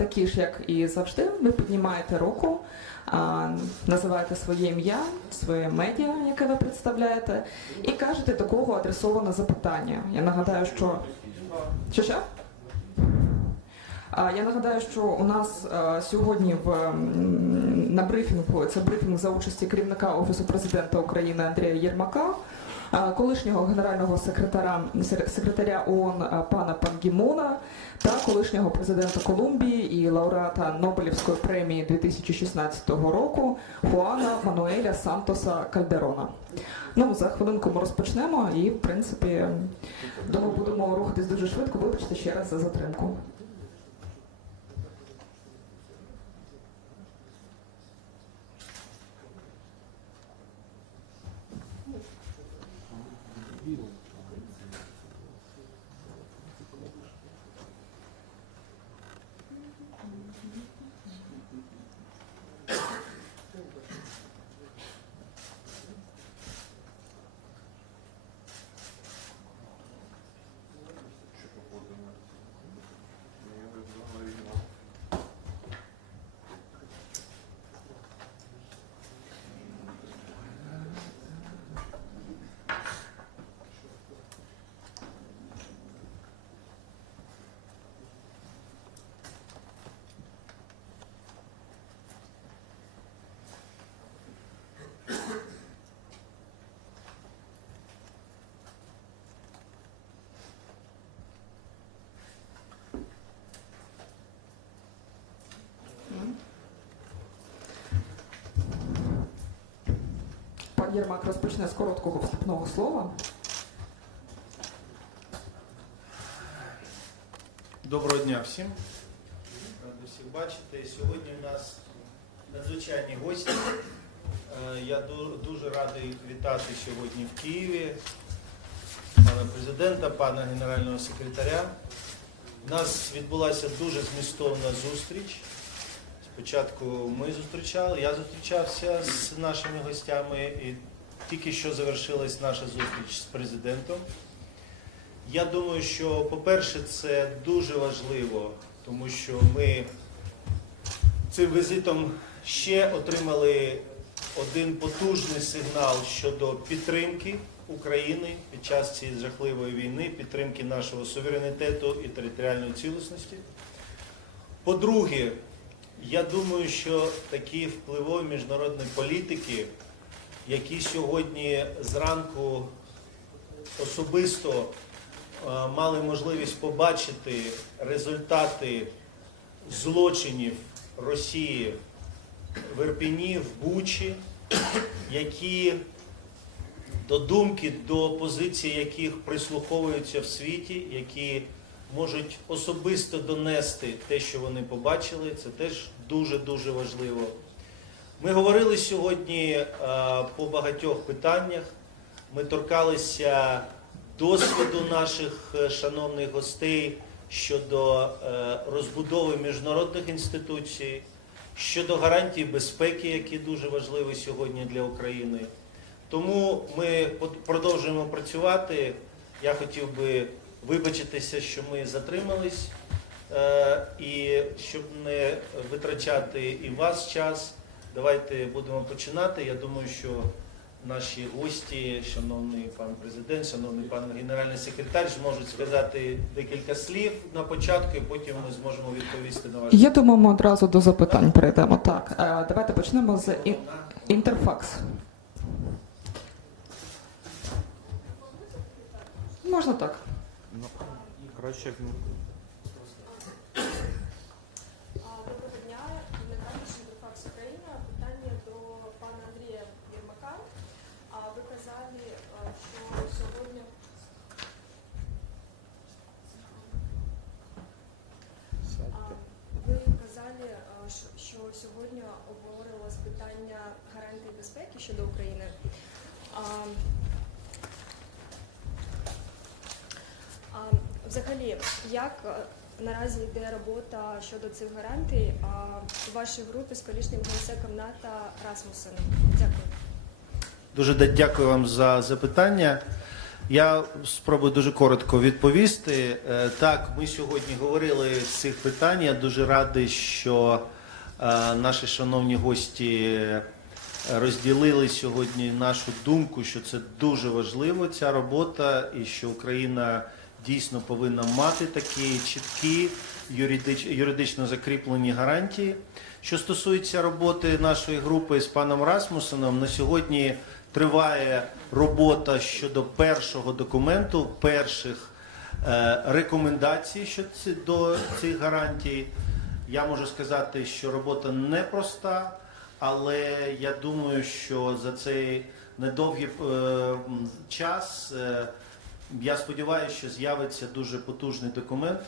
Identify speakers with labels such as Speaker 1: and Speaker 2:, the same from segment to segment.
Speaker 1: такі ж, як і завжди. Ви піднімаєте руку, називаєте своє ім'я, своє медіа, яке ви представляєте, і кажете, до кого адресовано запитання. Я нагадаю, що. Що? А, Я нагадаю, що у нас сьогодні в на брифінгу це брифінг за участі керівника офісу президента України Андрія Єрмака, колишнього генерального секретаря секретаря ООН пана Пан Гімона та колишнього президента Колумбії і лауреата Нобелівської премії 2016 року Хуана Мануеля Сантоса Кальдерона. Ну за хвилинку ми розпочнемо і, в принципі, думаю, будемо рухатись дуже швидко. Вибачте ще раз за затримку. Єрмак розпочне з короткого вступного слова.
Speaker 2: Доброго дня всім. Радий всіх бачити. Сьогодні у нас надзвичайні гості. Е, Я дуже радий вітати сьогодні в Києві пана президента, пана генерального секретаря. У нас відбулася дуже змістовна зустріч. Спочатку ми зустрічали, я зустрічався з нашими гостями, і тільки що завершилась наша зустріч з президентом. Я думаю, що, по-перше, це дуже важливо, тому що ми цим візитом ще отримали один потужний сигнал щодо підтримки України під час цієї жахливої війни, підтримки нашого суверенітету і територіальної цілісності. По-друге, я думаю, що такі впливові міжнародні політики, які сьогодні зранку особисто е, мали можливість побачити результати злочинів Росії в Ірпіні, в Бучі, які до думки, до позиції яких прислуховуються в світі, які можуть особисто донести те, що вони побачили, це теж дуже-дуже важливо. Ми говорили сьогодні е, по багатьох питаннях. Ми торкалися досвіду наших е, шановних гостей щодо е, розбудови міжнародних інституцій, щодо гарантій безпеки, які дуже важливі сьогодні для України. Тому ми продовжуємо працювати. Я хотів би вибачитися, що ми затримались, е, і щоб не витрачати і вас час, давайте будемо починати. Я думаю, що наші гості, шановний пан президент, шановний пан генеральний секретар, зможуть сказати декілька слів на початку, і потім ми зможемо відповісти на ваші
Speaker 1: Я думаю, ми одразу до запитань перейдемо. Так, е, давайте почнемо з ін- інтерфакс. Можна так.
Speaker 3: Краще ну,
Speaker 4: А, Доброго дня, Дмитрович, Інтерфакс Україна. Питання до пана Андрія Єрмака. А ви казали, що сьогодні ви казали, що- сьогодні обговорювалось питання гарантій безпеки щодо України. А, а, Взагалі, як е, наразі йде робота щодо цих гарантій у вашій групі з колишнім генсеком НАТО Расмусеном? Дякую.
Speaker 2: Дуже дякую вам за запитання. Я спробую дуже коротко відповісти. Е, Так, ми сьогодні говорили з цих питань. Я дуже радий, що е, наші шановні гості розділили сьогодні нашу думку, що це дуже важливо, ця робота, і що Україна дійсно повинна мати такі чіткі юридич, юридично закріплені гарантії. Що стосується роботи нашої групи з паном Расмусеном, на сьогодні триває робота щодо першого документу, перших е, рекомендацій щодо цих гарантій. Я можу сказати, що робота непроста, але я думаю, що за цей недовгий е, час е, я сподіваюся, що з'явиться дуже потужний документ.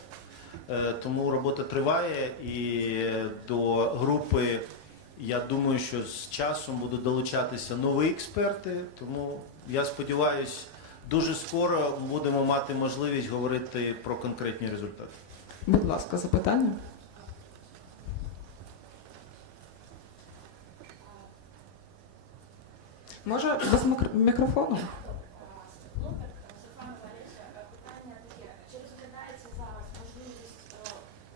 Speaker 2: Е, Тому робота триває і до групи. Я думаю, що з часом будуть долучатися нові експерти. Тому я сподіваюся, дуже скоро будемо мати можливість говорити про конкретні результати.
Speaker 1: Будь ласка, запитання. Може, без мікрофону?
Speaker 5: Стефана Валерійовича, питання таке. Чи розглядається зараз можливість е,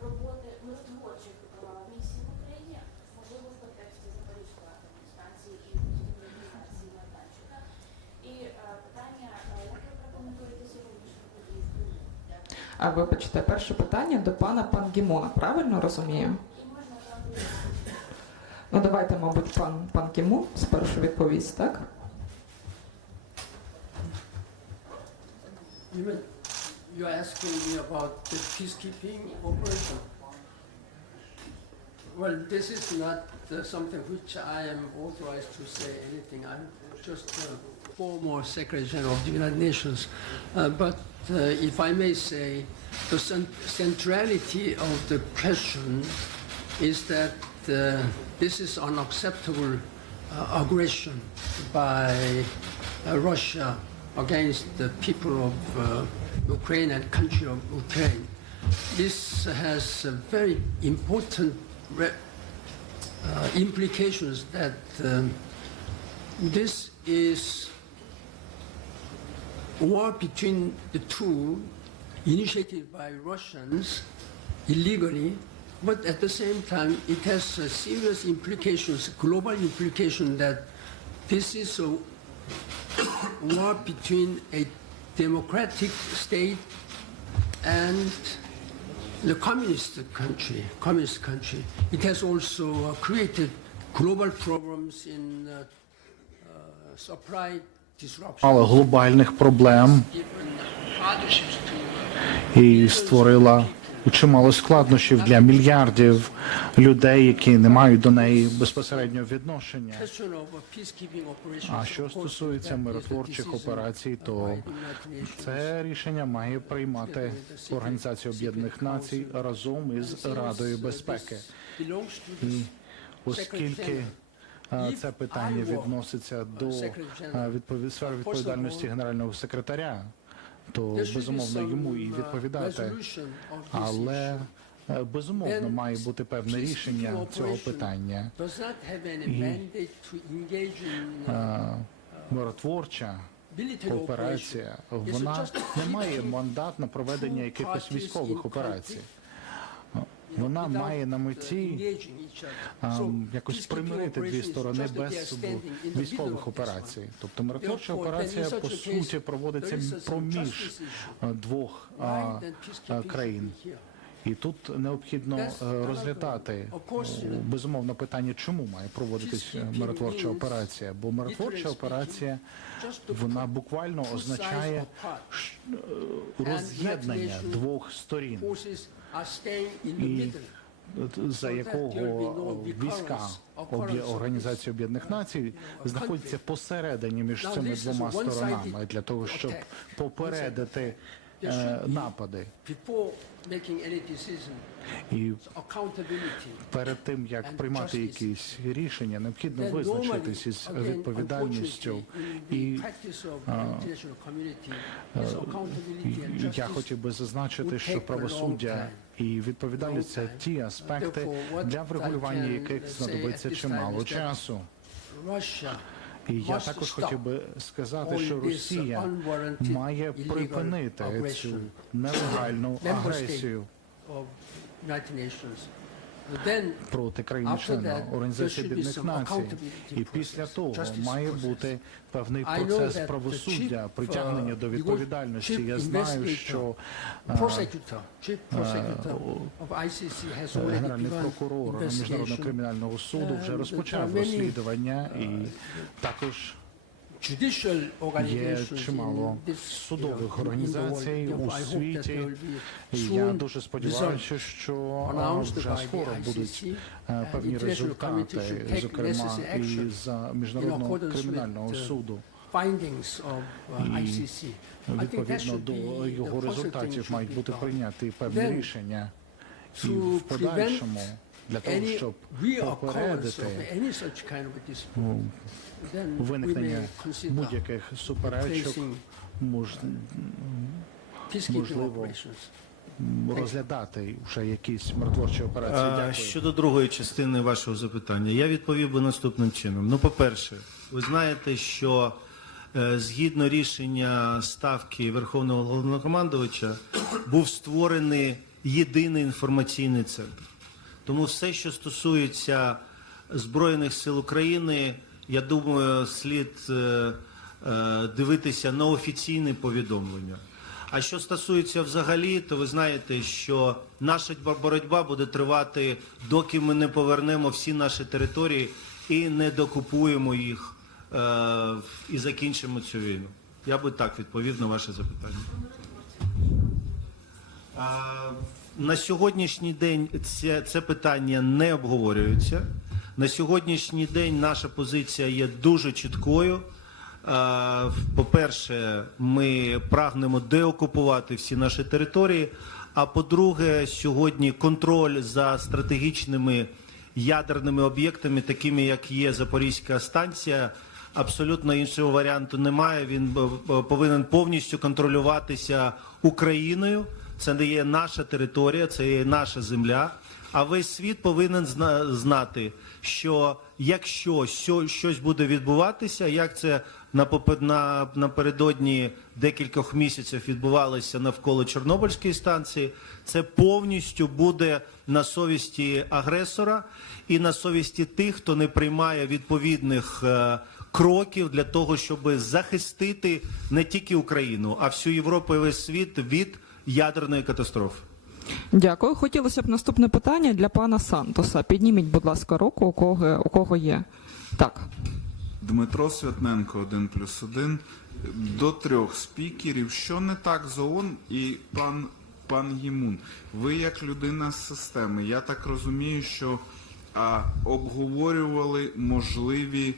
Speaker 5: роботи миротворчих е, місій в Україні, можливо, в контексті Запорізької атомної станції і адміністрації майданчика? І е, питання, е, як ви прокоментуєте сьогоднішню подію? Дякую.
Speaker 1: А вибачте, перше питання до пана Пангімона, правильно розумію? Ну давайте, мабуть, пан пан Кімун спершу відповість, так?
Speaker 6: You're asking me about the peacekeeping operation? Well, this is not uh, something which I am authorized to say anything. I'm just uh, former Secretary General of the United Nations. Uh, but uh, if I may say, the cent- centrality of the question is that uh, this is unacceptable uh, aggression by uh, Russia against the people of uh, Ukraine and country of Ukraine. This has very important implications that um, this is war between the two initiated by Russians illegally, but at the same time it has serious implications, global implication that this is a war between a democratic state and the communist country, communist country. It has also created global problems in uh, uh, supply disruption,
Speaker 7: глобальних проблем і створила чимало складнощів для мільярдів людей, які не мають до неї безпосереднього відношення. А що стосується миротворчих операцій, то це рішення має приймати Організація Об'єднаних Націй разом із Радою безпеки. І оскільки це питання відноситься до сфери відповідальності генерального секретаря, то безумовно йому і
Speaker 6: uh,
Speaker 7: відповідати. Але е, безумовно має бути певне рішення цього питання. І,
Speaker 6: uh,
Speaker 7: Миротворча операція вона не має мандат на проведення якихось військових операцій. Вона має на
Speaker 6: uh,
Speaker 7: меті а, якось примирити дві сторони без військових операцій. Тобто миротворча операція по суті проводиться проміж е, двох а, а, країн. І тут необхідно е, розглядати е, безумовно питання, чому має проводитись е, миротворча операція. Бо миротворча операція вона буквально означає е, роз'єднання двох сторін. І за якого війська Організації Об'єднаних Націй знаходяться посередині між цими двома сторонами для того, щоб попередити е, напади. І перед тим як приймати якісь рішення, необхідно визначитись із відповідальністю. І я хотів би зазначити, що правосуддя і відповідальність це ті аспекти, для врегулювання яких знадобиться чимало часу. І я також хотів би сказати, що Росія має припинити цю нелегальну агресію проти
Speaker 6: After
Speaker 7: країни-члена Організації Об'єднаних Націй. І після того має бути певний процес правосуддя, притягнення
Speaker 6: uh,
Speaker 7: до відповідальності. Я знаю, що
Speaker 6: has already
Speaker 7: Генеральний прокурор Міжнародного кримінального суду вже розпочав розслідування і також
Speaker 6: Judicial
Speaker 7: є чимало судових організацій у світі. І я дуже сподіваюся, що вже скоро будуть е, певні результати, зокрема і за міжнародного кримінального
Speaker 6: uh,
Speaker 7: суду.
Speaker 6: uh,
Speaker 7: І, Відповідно до його результатів мають бути прийняті певні рішення. І в подальшому для того, щоб попередити виникнення будь-яких суперечок, мож, можливо, розглядати вже якісь миротворчі операції. Дякую.
Speaker 2: Щодо другої частини вашого запитання, я відповів би наступним чином. Ну, по-перше, ви знаєте, що е, згідно рішення ставки Верховного головнокомандувача був створений єдиний інформаційний центр. Тому все, що стосується Збройних сил України, я думаю, слід е, е, дивитися на офіційне повідомлення. А що стосується взагалі, то ви знаєте, що наша боротьба буде тривати, доки ми не повернемо всі наші території і не докупуємо їх е, і закінчимо цю війну. Я би так відповів на ваше запитання. На сьогоднішній день це, це питання не обговорюється. На сьогоднішній день наша позиція є дуже чіткою. По-перше, ми прагнемо деокупувати всі наші території. А по-друге, сьогодні контроль за стратегічними ядерними об'єктами, такими як є Запорізька станція, абсолютно іншого варіанту немає. Він е, повинен повністю контролюватися Україною. Це не є наша територія, це є наша земля. А весь світ повинен знати, що якщо щось буде відбуватися, як це на- напередодні декількох місяців відбувалося навколо Чорнобильської станції, це повністю буде на совісті агресора і на совісті тих, хто не приймає відповідних е, кроків для того, щоб захистити не тільки Україну, а всю Європу і весь світ від ядерної катастрофи.
Speaker 1: Дякую. Хотілося б наступне питання для пана Сантоса. Підніміть, будь ласка, руку, у кого, у кого є. Так.
Speaker 8: Дмитро Святненко, 1 плюс 1. До трьох спікерів. Що не так з ООН і пан, пан Гімун? Ви як людина з системи, я так розумію, що а, обговорювали можливі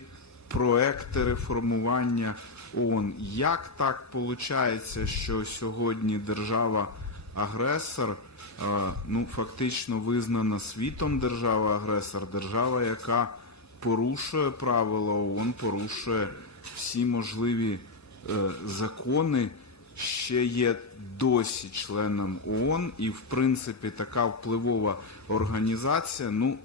Speaker 8: проекти реформування ООН. Як так виходить, що сьогодні держава-агресор, ну фактично визнана світом держава-агресор, держава, яка порушує правила ООН, порушує всі можливі е, закони, ще є досі членом ООН, і в принципі така впливова організація, ну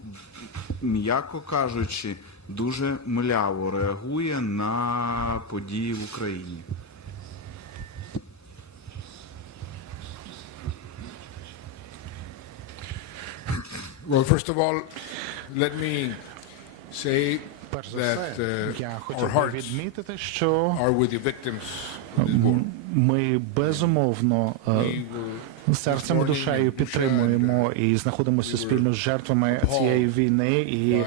Speaker 8: м'яко кажучи, дуже мляво реагує на події в Україні.
Speaker 9: Well, first of all, let me say
Speaker 7: Перш за
Speaker 9: that
Speaker 7: все,
Speaker 9: uh,
Speaker 7: я
Speaker 9: our
Speaker 7: хотів би
Speaker 9: hearts
Speaker 7: відмітити, що
Speaker 9: are with the victims of this war.
Speaker 7: ми безумовно е, серцем і душею підтримуємо і знаходимося спільно з жертвами цієї війни. І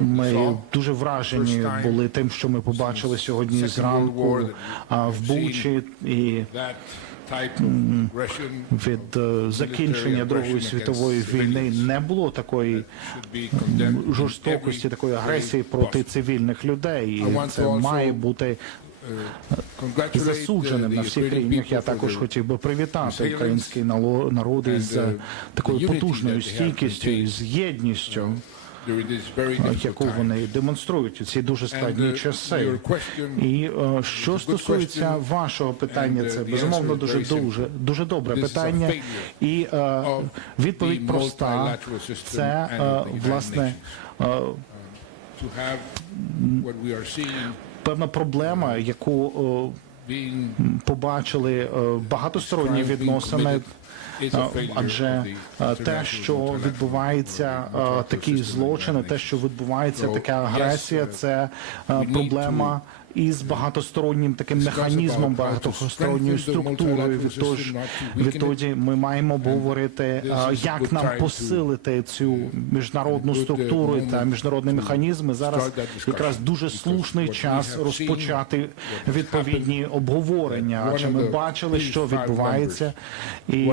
Speaker 7: ми дуже вражені були тим, що ми побачили сьогодні зранку в Бучі і від е, закінчення Другої світової війни не було такої жорстокості, такої агресії проти цивільних людей. І це має бути засудженим на всіх країнах. Я також хотів би привітати український народ із е, такою потужною стійкістю і з єдністю, яку вони демонструють у ці дуже складні
Speaker 9: uh,
Speaker 7: часи. І е, що стосується вашого питання,
Speaker 9: uh,
Speaker 7: це безумовно дуже дуже дуже добре питання. І е, відповідь проста. Це е, власне.
Speaker 9: seeing
Speaker 7: певна проблема, яку побачили багатосторонні відносини. Е, Адже е, те, що відбувається, е, такі злочини, те, що відбувається, така агресія,
Speaker 9: uh,
Speaker 7: це е, проблема із багатостороннім таким механізмом, багатосторонньою структурою. Відтож, відтоді ми маємо
Speaker 9: a
Speaker 7: як нам посилити цю міжнародну
Speaker 9: uh,
Speaker 7: структуру та міжнародні механізми. Зараз якраз дуже слушний час розпочати відповідні обговорення. Адже ми бачили, що відбувається, і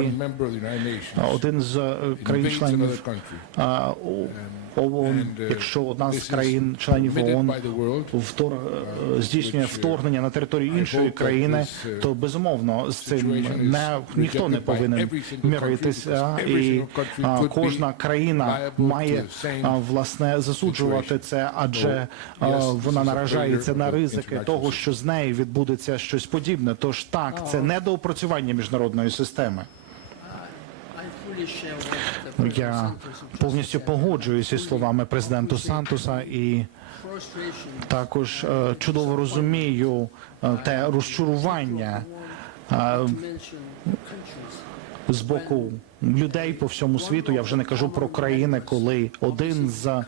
Speaker 7: один з е, ООН,
Speaker 9: uh,
Speaker 7: якщо одна з країн членів
Speaker 9: admitted
Speaker 7: ООН втор е, здійснює
Speaker 9: uh,
Speaker 7: вторгнення на територію іншої країни,
Speaker 9: uh,
Speaker 7: то безумовно з цим не ніхто не повинен міритися, і кожна країна має власне засуджувати це, адже вона наражається на ризики того, що з нею відбудеться щось подібне. Тож так, це недоопрацювання міжнародної системи.
Speaker 6: I fully share what the President
Speaker 7: Я повністю погоджуюся
Speaker 6: зі
Speaker 7: словами президента Сантоса і також е, чудово розумію е, те розчарування е, з боку людей по всьому світу. Я вже не кажу про країни, коли один з е,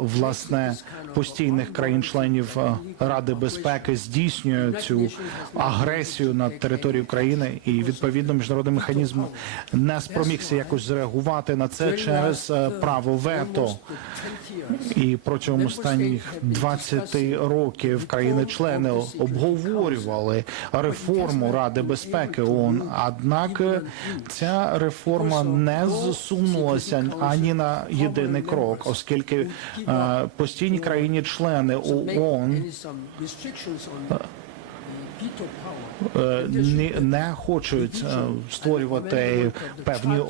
Speaker 7: власне постійних країн-членів е, Ради безпеки здійснює цю агресію на територію країни, і відповідно міжнародний механізм не спромігся якось зреагувати на це через е, право вето. І протягом останніх 20 років країни-члени обговорювали реформу Ради безпеки ООН. Однак ця реформа не зсунулася ані на єдиний крок, оскільки е, постійні країни-члени ООН е, не, не хочуть е, створювати певні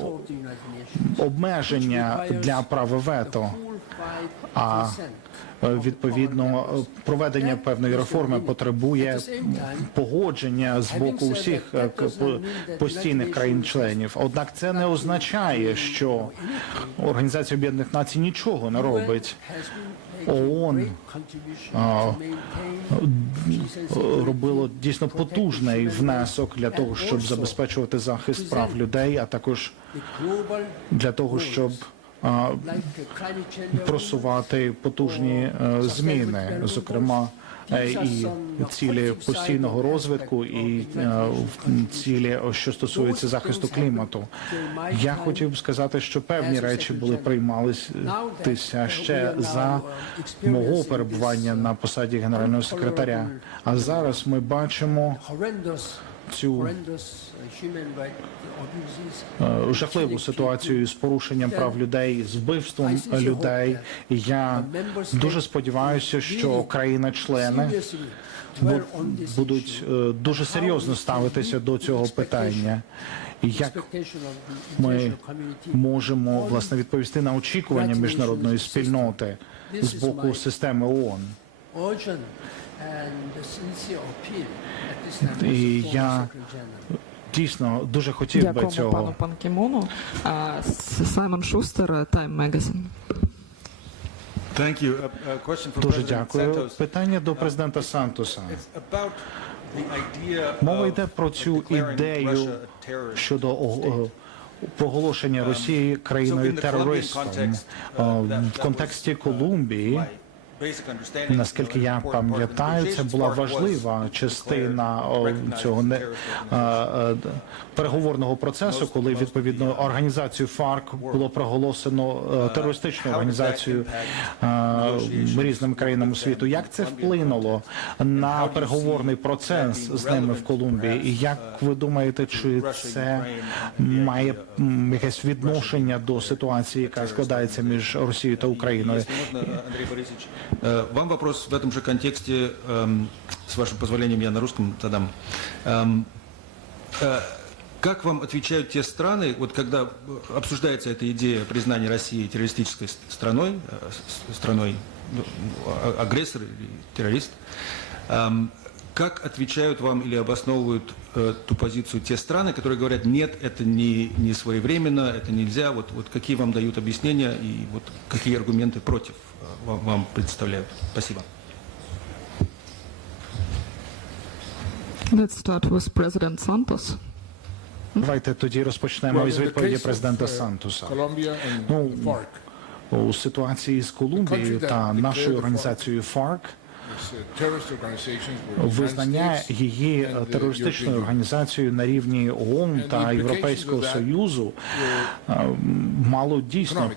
Speaker 7: обмеження для права вето. А Е, Відповідно, е, проведення певної реформи потребує погодження з боку всіх постійних країн-членів. Однак це не означає, що Організація Об'єднаних Націй нічого не робить. ООН а, Робило дійсно потужний внесок для того, щоб забезпечувати захист прав людей, а також для того, щоб просувати потужні е, зміни, зокрема е, і цілі постійного розвитку, і е, цілі, що стосуються захисту клімату. Я хотів б сказати, що певні речі були приймалися ще за мого перебування на посаді генерального секретаря. А зараз ми бачимо цю е, жахливу ситуацію з порушенням прав людей, з вбивством людей. Я дуже сподіваюся, що країни-члени будуть е, дуже серйозно ставитися до цього питання. Як ми можемо власне відповісти на очікування міжнародної спільноти з боку системи ООН? І я дійсно дуже хотів би
Speaker 1: Дякуємо
Speaker 7: цього.
Speaker 1: пану Пан Кімону. Саймон Шустер, Time Magazine.
Speaker 10: Thank you. A, a question for
Speaker 7: Дуже дякую.
Speaker 10: Santos.
Speaker 7: Питання до президента Сантоса. Мова йде про цю ідею щодо проголошення Росії країною терористом Е, в контексті Колумбії. Наскільки я пам'ятаю, це була важлива частина цього не переговорного процесу, коли відповідно організацію ФАРК було проголошено е, терористичною організацією е, різними країнами світу. Як це вплинуло на переговорний процес з ними в Колумбії? І як ви думаєте, чи це має якесь відношення до ситуації, яка складається між Росією та Україною?
Speaker 10: Можно, Борисович, вам вопрос в этом же контексте, эм, с вашим позволением, я на русском задам. Эм, э, Как вам отвечают те страны, вот когда э, обсуждается эта идея признания России террористической страной, э, страной ну, а- агрессор или террорист, эм, как отвечают вам или обосновывают э, ту позицию те страны, которые говорят, нет, это не, не своевременно, это нельзя, вот, вот какие вам дают объяснения и вот какие аргументы против э, вам, вам представляют? Спасибо.
Speaker 1: Let's start with President Santos.
Speaker 7: Давайте тоді розпочнемо із відповіді президента
Speaker 9: uh,
Speaker 7: Сантуса. Ну, У ситуації з Колумбією та нашою організацією
Speaker 9: were United
Speaker 7: визнання її терористичною організацією на рівні ООН та Європейського Союзу е, мало дійсно.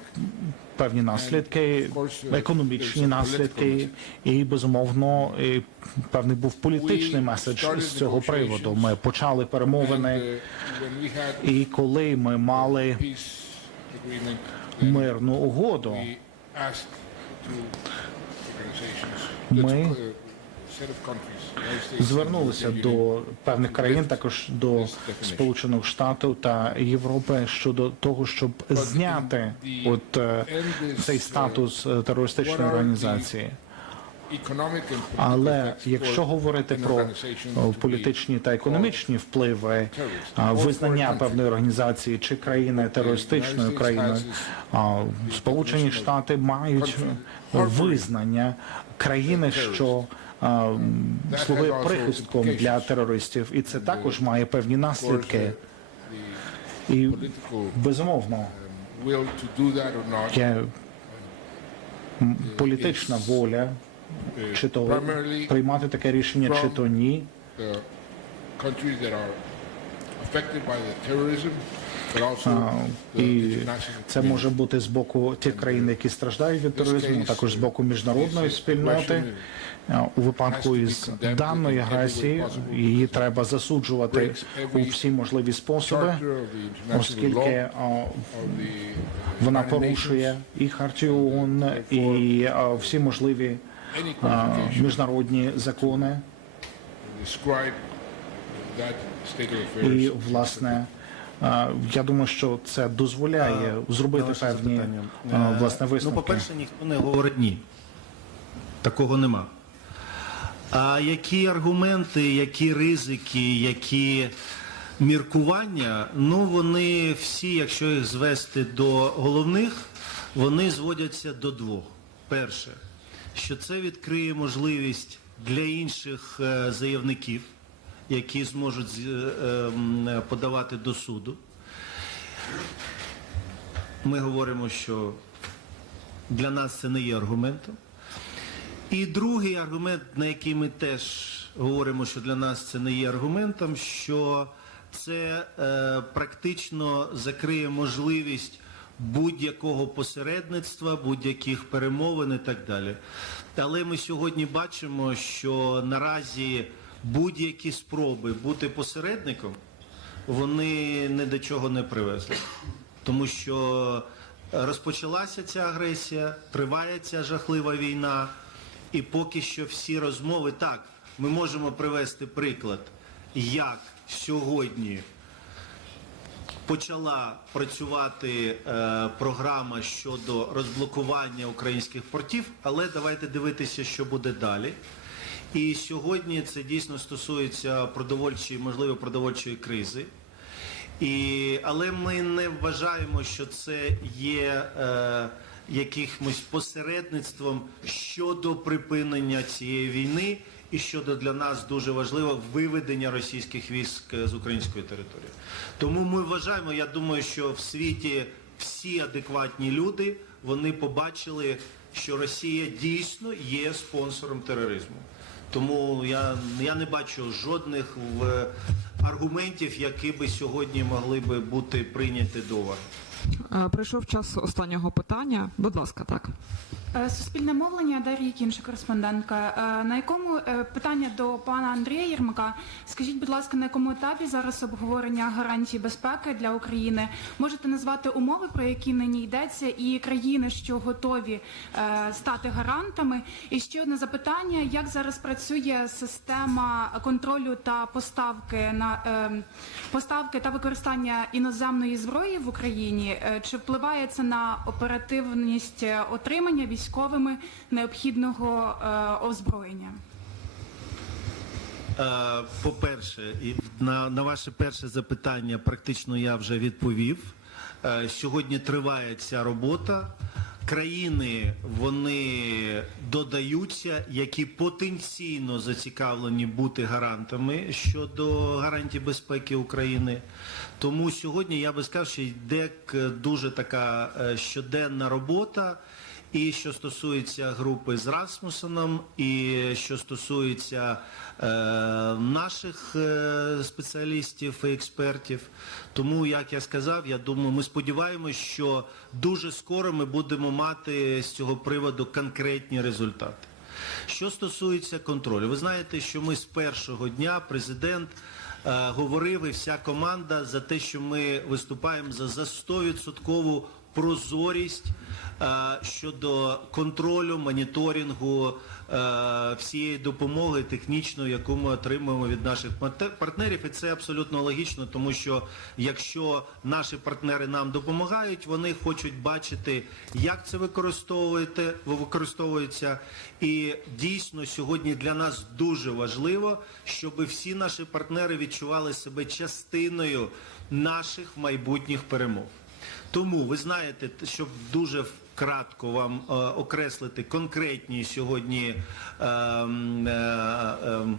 Speaker 7: Певні наслідки, економічні наслідки, і безумовно і певний був політичний меседж з цього приводу. Ми почали перемовини, і коли ми мали мирну угоду, Ми звернулися до певних країн, також до. Сполучених Штатів та Європи щодо того, щоб зняти от е, цей статус е, терористичної організації. Але якщо говорити про
Speaker 9: be
Speaker 7: політичні та економічні впливи, визнання певної організації чи країни терористичною країною, Сполучені Штати мають е, визнання країни, що слугує прихистком для терористів, і це також має певні наслідки. І безумовно, є політична воля, чи то приймати таке рішення, чи то ні. І це може бути з боку тих країн, які страждають від тероризму, також з боку міжнародної спільноти. У випадку із даної агресії її треба засуджувати у всі можливі способи, оскільки
Speaker 9: uh,
Speaker 7: вона порушує і хартію ООН, і всі можливі міжнародні закони. І власне. Я думаю, що це дозволяє зробити певні а,
Speaker 2: Е,
Speaker 7: власне
Speaker 2: Ну, по-перше, ніхто не говорить ні. Такого нема. А які аргументи, які ризики, які міркування, ну вони всі, якщо їх звести до головних, вони зводяться до двох. Перше, що це відкриє можливість для інших е, заявників, які зможуть е, м, подавати до суду. Ми говоримо, що для нас це не є аргументом. І другий аргумент, на який ми теж говоримо, що для нас це не є аргументом, що це е, практично закриє можливість будь-якого посередництва, будь-яких перемовин і так далі. Але ми сьогодні бачимо, що наразі будь-які спроби бути посередником вони ні до чого не привезли. Тому що розпочалася ця агресія, триває ця жахлива війна, і поки що всі розмови так, ми можемо привести приклад, як сьогодні почала працювати е, програма щодо розблокування українських портів, але давайте дивитися, що буде далі. І сьогодні це дійсно стосується продовольчої, можливо, продовольчої кризи. І, але ми не вважаємо, що це є е, якимось посередництвом щодо припинення цієї війни і щодо для нас дуже важливо виведення російських військ е, з української території. Тому ми вважаємо, я думаю, що в світі всі адекватні люди вони побачили, що Росія дійсно є спонсором тероризму. Тому я, я не бачу жодних в, аргументів, які би сьогодні могли би бути прийняті до уваги.
Speaker 1: Е, Прийшов час останнього питання. Будь ласка, так.
Speaker 11: Е, Суспільне мовлення, Дар'я Кінша, кореспондентка. Е, На якому е, питання до пана Андрія Єрмака? Скажіть, будь ласка, на якому етапі зараз обговорення гарантій безпеки для України? Можете назвати умови, про які нині йдеться, і країни, що готові стати гарантами? І ще одне запитання: як зараз працює система контролю та поставки на поставки та використання іноземної зброї в Україні? Чи впливає це на оперативність отримання військовими необхідного е, озброєння?
Speaker 2: Е, По-перше, на, на ваше перше запитання практично я вже відповів. Е, Сьогодні триває ця робота. країни вони додаються, які потенційно зацікавлені бути гарантами щодо гарантій безпеки України. Тому сьогодні я би сказав, що йде дуже така щоденна робота. І що стосується групи з Расмусеном, і що стосується е, наших е, спеціалістів і експертів. Тому, як я сказав, я думаю, ми сподіваємось, що дуже скоро ми будемо мати з цього приводу конкретні результати. Що стосується контролю, ви знаєте, що ми з першого дня президент е, говорив і вся команда за те, що ми виступаємо за, за 100% прозорість щодо контролю, моніторингу е, всієї допомоги технічної, яку ми отримуємо від наших партнер- партнерів. І це абсолютно логічно, тому що якщо наші партнери нам допомагають, вони хочуть бачити, як це використовуєте, використовується. І дійсно сьогодні для нас дуже важливо, щоб всі наші партнери відчували себе частиною наших майбутніх перемог. Тому ви знаєте, щоб дуже кратко вам е, окреслити конкретні сьогодні е, е, ем,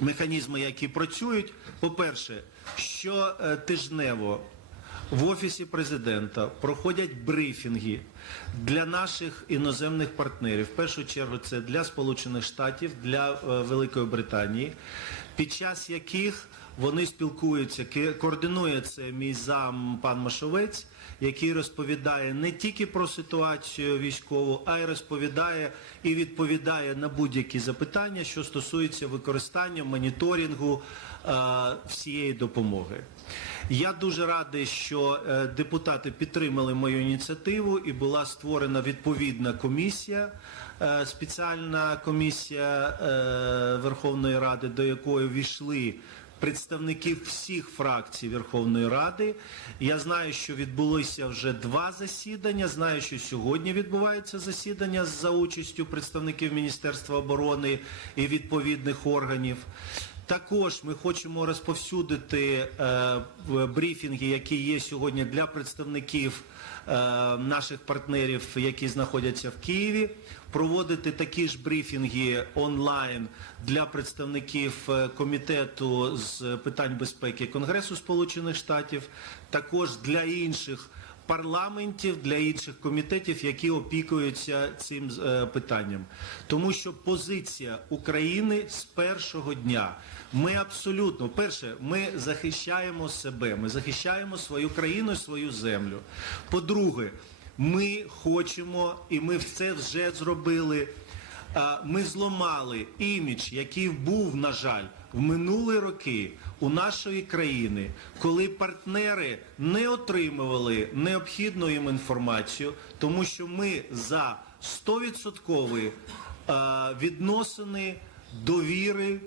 Speaker 2: механізми, які працюють. По-перше, що е, тижнево в офісі президента проходять брифінги для наших іноземних партнерів. В першу чергу це для Сполучених Штатів, для е, Великої Британії, під час яких вони спілкуються, координує це мій зам пан Машовець, який розповідає не тільки про ситуацію військову, а й розповідає і відповідає на будь-які запитання, що стосуються використання моніторингу е, всієї допомоги. Я дуже радий, що е, депутати підтримали мою ініціативу і була створена відповідна комісія, е, спеціальна комісія е, Верховної Ради, до якої війшли представники всіх фракцій Верховної Ради. Я знаю, що відбулося вже два засідання. Знаю, що сьогодні відбувається засідання за участю представників Міністерства оборони і відповідних органів. Також ми хочемо розповсюдити е, брифінги, які є сьогодні для представників е, наших партнерів, які знаходяться в Києві, проводити такі ж брифінги онлайн для представників е, комітету з питань безпеки Конгресу Сполучених Штатів, також для інших парламентів, для інших комітетів, які опікуються цим е, питанням. Тому що позиція України з першого дня. Ми абсолютно, перше, ми захищаємо себе, ми захищаємо свою країну, свою землю. По-друге, ми хочемо, і ми це вже зробили. Ми зламали імідж, який був, на жаль, в минулі роки у нашої країни, коли партнери не отримували необхідну їм інформацію, тому що ми за 100% відносини довіри,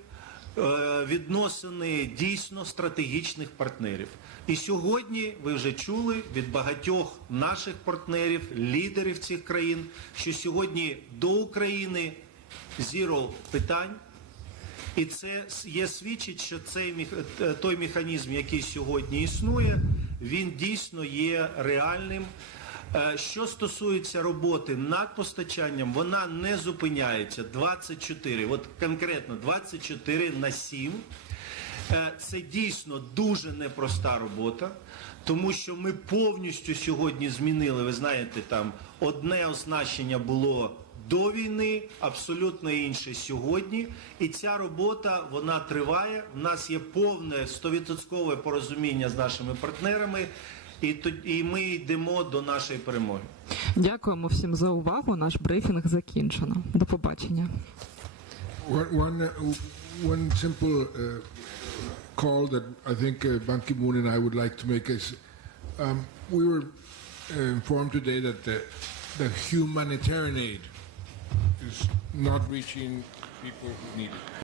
Speaker 2: е, відносини дійсно стратегічних партнерів. І сьогодні ви вже чули від багатьох наших партнерів, лідерів цих країн, що сьогодні до України зіро питань. І це є свідчить, що цей е, той механізм, який сьогодні існує, він дійсно є реальним. Е, Що стосується роботи над постачанням, вона не зупиняється 24, от конкретно 24 на 7. Е, Це дійсно дуже непроста робота, тому що ми повністю сьогодні змінили. Ви знаєте, там одне оснащення було до війни, абсолютно інше сьогодні. І ця робота вона триває. У нас є повне 100% порозуміння з нашими партнерами, і, і ми йдемо до нашої перемоги.
Speaker 1: Дякуємо всім за увагу. Наш брифінг закінчено. До побачення.
Speaker 9: One, one, uh, one simple uh, call that I think uh, Ban Ki-moon and I would like to make is, um, we were uh, informed today that the, the humanitarian aid is not reaching people who need it.